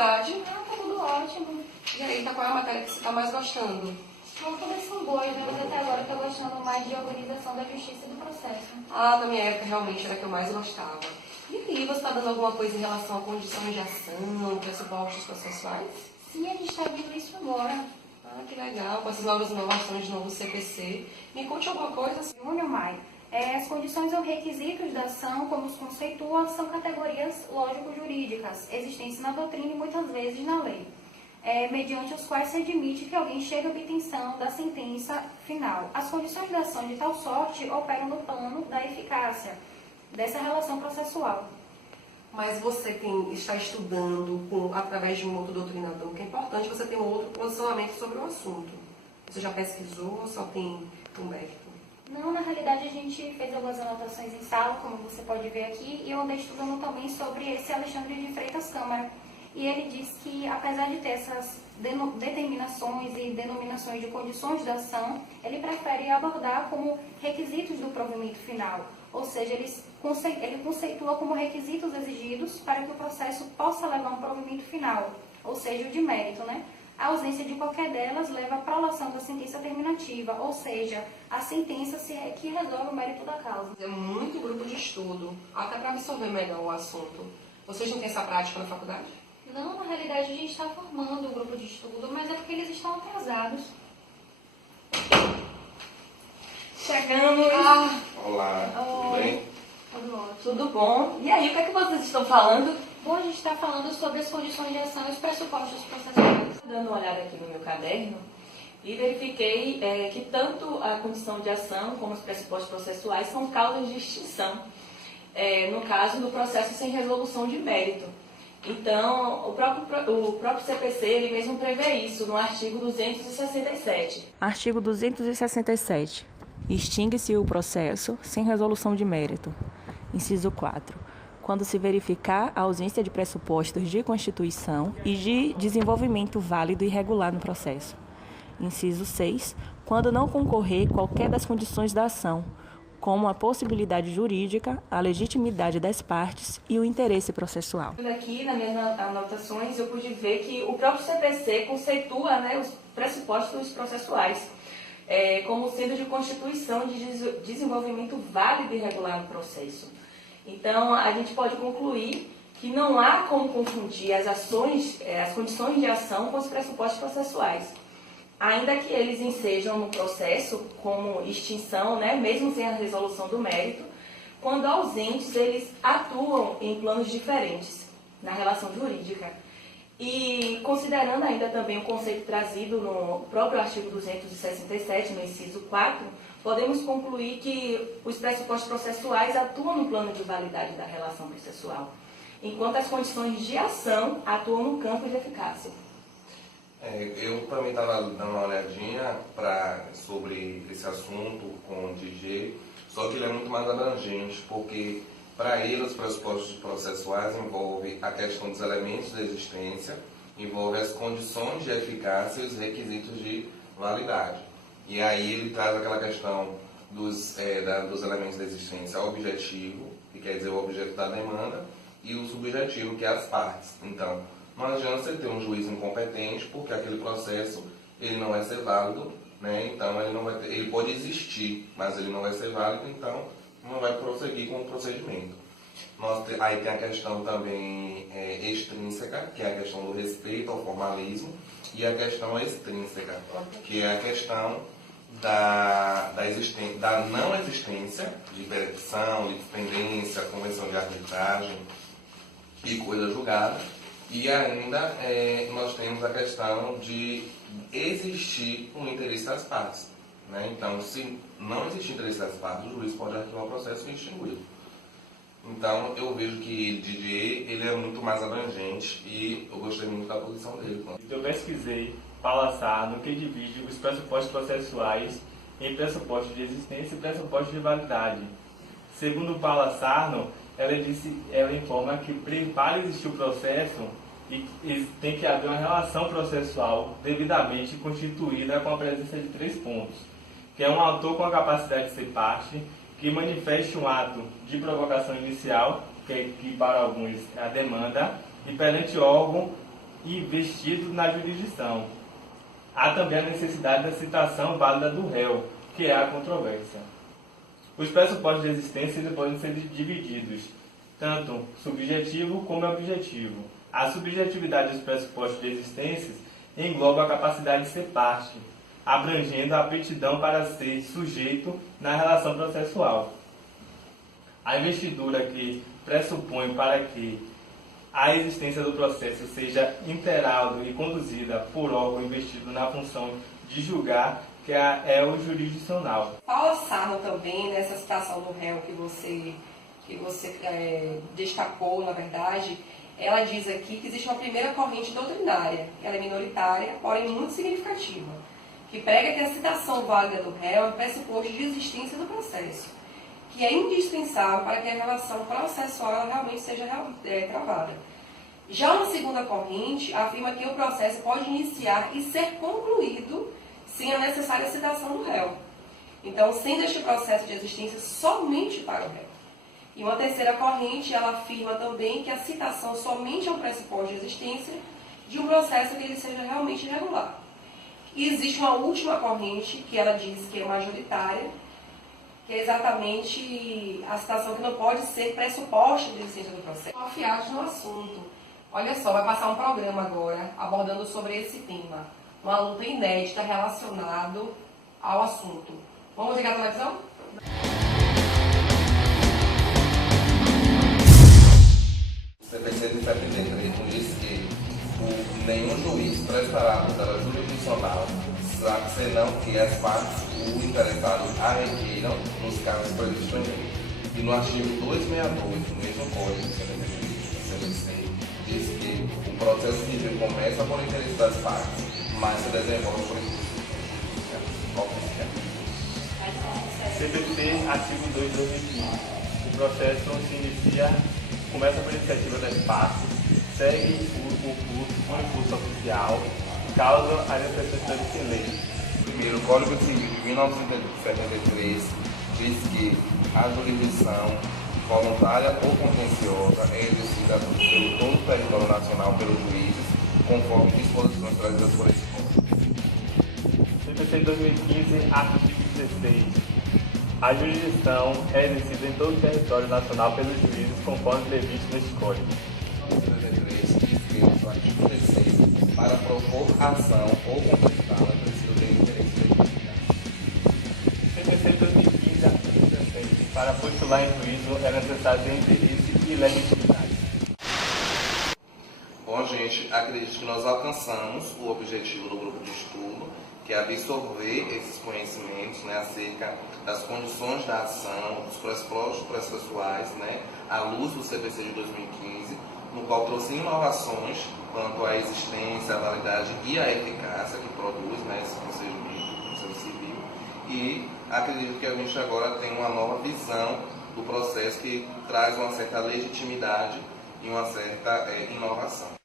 faculdade? Ah, tá tudo ótimo. E aí, qual é a matéria que você está mais gostando? Não, todas são boas, né? Mas até agora eu tô gostando mais de organização da justiça e do processo. Ah, na minha época realmente era a que eu mais gostava. E aí, você está dando alguma coisa em relação a condições de ação, pressupostos processuais? Sim, a gente tá vendo isso agora. Ah, que legal, com essas novas inovações de novo CPC. Me conte alguma coisa. Júnior Maio. As condições ou requisitos da ação, como os conceitua, são categorias lógico-jurídicas, existentes na doutrina e muitas vezes na lei, mediante os quais se admite que alguém chegue à obtenção da sentença final. As condições da ação de tal sorte operam no plano da eficácia dessa relação processual. Mas você está estudando através de um outro doutrinador, que é importante você ter um outro posicionamento sobre o assunto. Você já pesquisou ou só tem um mérito? Não, na realidade a gente fez algumas anotações em sala, como você pode ver aqui, e eu andei estudando também sobre esse Alexandre de Freitas Câmara. E ele diz que, apesar de ter essas determinações e denominações de condições da ação, ele prefere abordar como requisitos do provimento final, ou seja, ele conceitua como requisitos exigidos para que o processo possa levar a um provimento final, ou seja, o de mérito, né? A ausência de qualquer delas leva à prolação da sentença terminativa, ou seja, a sentença que resolve o mérito da causa. É muito grupo de estudo, até para absorver melhor o assunto. Vocês não têm essa prática na faculdade? Não, na realidade a gente está formando um grupo de estudo, mas é porque eles estão atrasados. Chegamos! Olá, tudo bem? Tudo ótimo. Tudo bom? E aí, o que é que vocês estão falando? Bom, a gente está falando sobre as condições de ação e os pressupostos processuais. Dando uma olhada aqui no meu caderno e verifiquei que tanto a condição de ação como os pressupostos processuais são causas de extinção, no caso do processo sem resolução de mérito. Então, o próprio CPC ele mesmo prevê isso no artigo 267. Artigo 267. Extingue-se o processo sem resolução de mérito. Inciso 4. Quando se verificar a ausência de pressupostos de constituição e de desenvolvimento válido e regular no processo. Inciso 6. Quando não concorrer qualquer das condições da ação, como a possibilidade jurídica, a legitimidade das partes e o interesse processual. Aqui, nas minhas anotações, eu pude ver que o próprio CPC conceitua, os pressupostos processuais como sendo de constituição de desenvolvimento válido e regular no processo. Então, a gente pode concluir que não há como confundir as condições de ação com os pressupostos processuais. Ainda que eles ensejam no processo como extinção, mesmo sem a resolução do mérito, quando ausentes, eles atuam em planos diferentes na relação jurídica. E considerando ainda também o conceito trazido no próprio artigo 267, no inciso 4, podemos concluir que os pressupostos processuais atuam no plano de validade da relação processual, enquanto as condições de ação atuam no campo de eficácia. Eu também estava dando uma olhadinha sobre esse assunto com o DJ, só que ele é muito mais abrangente, porque para ele os pressupostos processuais envolvem a questão dos elementos de existência, envolve as condições de eficácia e os requisitos de validade. E aí ele traz aquela questão dos elementos de existência objetivo, que quer dizer o objeto da demanda, e o subjetivo, que é as partes. Então, não adianta você ter um juiz incompetente, porque aquele processo ele não vai ser válido, então ele pode existir, mas ele não vai ser válido, então não vai prosseguir com o procedimento. Aí tem a questão também extrínseca, que é a questão do respeito ao formalismo, e a questão extrínseca, que é a questão da não existência de percepção, de dependência, convenção de arbitragem e coisa julgada. E ainda nós temos a questão de existir um interesse das partes. Então, se não existir interesse das partes, o juiz pode arquivar o processo e extingui-lo. Então, eu vejo que Didier ele é muito mais abrangente e eu gostei muito da posição dele. Eu pesquisei Paula Sarno, que divide os pressupostos processuais em pressupostos de existência e pressupostos de validade. Segundo Paula Sarno, ela informa que para existir o processo tem que haver uma relação processual devidamente constituída com a presença de 3 pontos, que é um autor com a capacidade de ser parte, que manifeste um ato de provocação inicial, que para alguns é a demanda, e perante órgão investido na jurisdição. Há também a necessidade da citação válida do réu, que é a controvérsia. Os pressupostos de existência podem ser divididos, tanto subjetivo como objetivo. A subjetividade dos pressupostos de existência engloba a capacidade de ser parte, abrangendo a aptidão para ser sujeito na relação processual. A investidura que pressupõe para que a existência do processo seja integrado e conduzida por órgão investido na função de julgar, que é o jurisdicional. Paula Sarno também, nessa citação do réu que você destacou, na verdade, ela diz aqui que existe uma primeira corrente doutrinária, ela é minoritária, porém muito significativa, que prega que a citação válida do réu é um pressuposto de existência do processo, que é indispensável para que a relação processual ela realmente seja travada. Já uma segunda corrente afirma que o processo pode iniciar e ser concluído sem a necessária citação do réu. Então, sendo este processo de existência somente para o réu. E uma terceira corrente, ela afirma também que a citação somente é um pressuposto de existência de um processo que ele seja realmente irregular. E existe uma última corrente, que ela diz que é majoritária, que é exatamente a citação que não pode ser pressuposto de existência do processo. Confiados no assunto. Olha só, vai passar um programa agora abordando sobre esse tema. Uma luta inédita relacionado ao assunto. Vamos ligar a televisão? O CPC de 73 diz que nenhum juiz prestará tutela jurisdicional, senão que as partes o interessado a requeiram nos casos previstos em lei. E no artigo 262 do mesmo Código de 73 do CPC, diz que o processo civil começa por interesse das partes, mas se desenvolve por interesse CPC, artigo 2 de 2015. O processo começa por iniciativa das partes, segue o curso oficial, causa as necessidades de lei. Primeiro, o Código Civil de 1973 diz que a jurisdição voluntária ou contenciosa é exercida pelo todo o território nacional pelos juízes, conforme disposições trazidas por esse Código. CPC 2015, artigo 16. A jurisdição é exercida em todo o território nacional pelos juízes, conforme previsto neste Código. 1973 diz que o artigo 16, para propor ação ou contestá-la, precisa ter interesse legitimado. CPC 2015, artigo 17. Para postular em juízo é necessário ter interesse e legitimidade. Bom, gente, acredito que nós alcançamos o objetivo do grupo de estudo, que é absorver esses conhecimentos, né, acerca das condições da ação, dos pressupostos processuais, né, à luz do CPC de 2015, no qual trouxe inovações quanto à existência, à validade e à eficácia que produz, né, esse Conselho Civil. E acredito que a gente agora tem uma nova visão do processo que traz uma certa legitimidade e uma certa inovação.